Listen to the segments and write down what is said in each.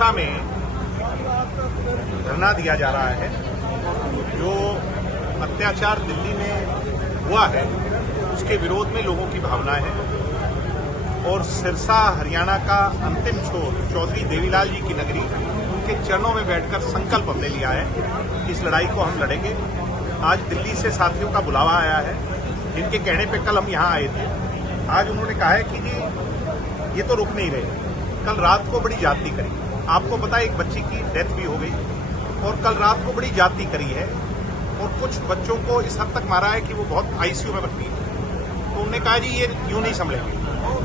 सिरसा में धरना दिया जा रहा है। जो अत्याचार दिल्ली में हुआ है उसके विरोध में लोगों की भावना है और सिरसा हरियाणा का अंतिम छोर चौधरी देवीलाल जी की नगरी, उनके चरणों में बैठकर संकल्प हमने लिया है कि इस लड़ाई को हम लड़ेंगे। आज दिल्ली से साथियों का बुलावा आया है, जिनके कहने पे कल हम यहाँ आए थे। आज उन्होंने कहा है कि जी ये तो रुक नहीं रहे, कल रात को बड़ी ज्यादती करी। आपको पता है एक बच्ची की डेथ भी हो गई और कल रात को बड़ी ज्यादती करी है और कुछ बच्चों को इस हद तक मारा है कि वो बहुत आईसीयू में भर्ती है। तो उन्होंने कहा जी ये यूं नहीं संभलेंगे,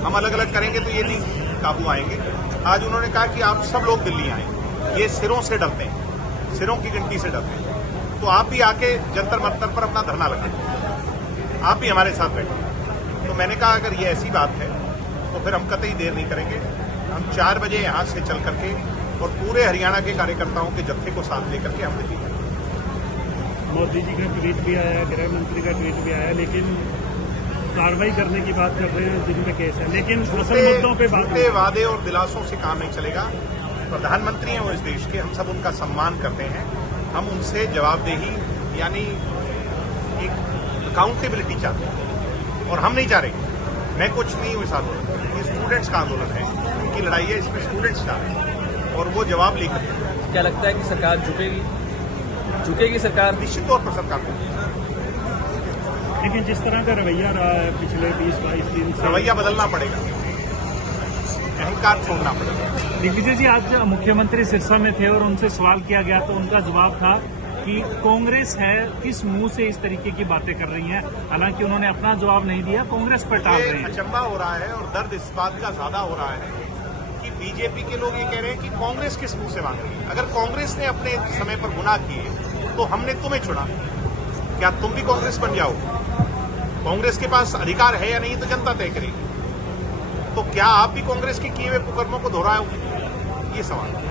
हम अलग अलग करेंगे तो ये नहीं काबू आएंगे। आज उन्होंने कहा कि आप सब लोग दिल्ली आए, ये सिरों से डरते हैं, सिरों की गिनती से डरते हैं, तो आप भी आके जंतर मंतर पर अपना धरना लगाएं, आप भी हमारे साथ बैठे। तो मैंने कहा अगर ये ऐसी बात है तो फिर हम कतई देर नहीं करेंगे। हम 4 बजे यहाँ से चल करके और पूरे हरियाणा के कार्यकर्ताओं के जत्थे को साथ लेकर के हम दिल्ली गए। मोदी जी का ट्वीट भी आया, गृह मंत्री का ट्वीट भी आया, लेकिन कार्रवाई करने की बात कर रहे हैं जिनमें केस है, लेकिन असल मुद्दों पे बात झूठे वादे और दिलासों से काम नहीं चलेगा। प्रधानमंत्री हैं वो इस देश के, हम सब उनका सम्मान करते हैं। हम उनसे जवाबदेही यानी एक अकाउंटेबिलिटी चाहते हैं और हम नहीं चाह रहे मैं कुछ नहीं हूँ साथ में। ये स्टूडेंट्स का आंदोलन है, उनकी लड़ाई है, इसमें स्टूडेंट्स चाह रहे हैं और वो जवाब लेकर। क्या लगता है कि सरकार झुकेगी सरकार? निश्चित तौर पर सरकार को, लेकिन जिस तरह का रवैया रहा है पिछले 20-22 दिन से, रवैया बदलना पड़ेगा, अहंकार छोड़ना पड़ेगा। दिग्विजय जी आज मुख्यमंत्री सिरसा में थे और उनसे सवाल किया गया तो उनका जवाब था कि कांग्रेस है किस मुंह से इस तरीके की बातें कर रही है। हालांकि उन्होंने अपना जवाब नहीं दिया, कांग्रेस पर टाल रहे हैं। अचंभा हो रहा है और दर्द इस बात का ज्यादा हो रहा है कि बीजेपी के लोग ये कह रहे हैं कि कांग्रेस किस मुंह से मांग रही है। अगर कांग्रेस ने अपने समय पर गुनाह किए तो हमने तुम्हें चुना, क्या तुम भी कांग्रेस बन जाओ? कांग्रेस के पास अधिकार है या नहीं तो जनता तय करेगी। तो क्या आप भी कांग्रेस के किए हुए कुकर्मों को दोहराओगे? ये सवाल है।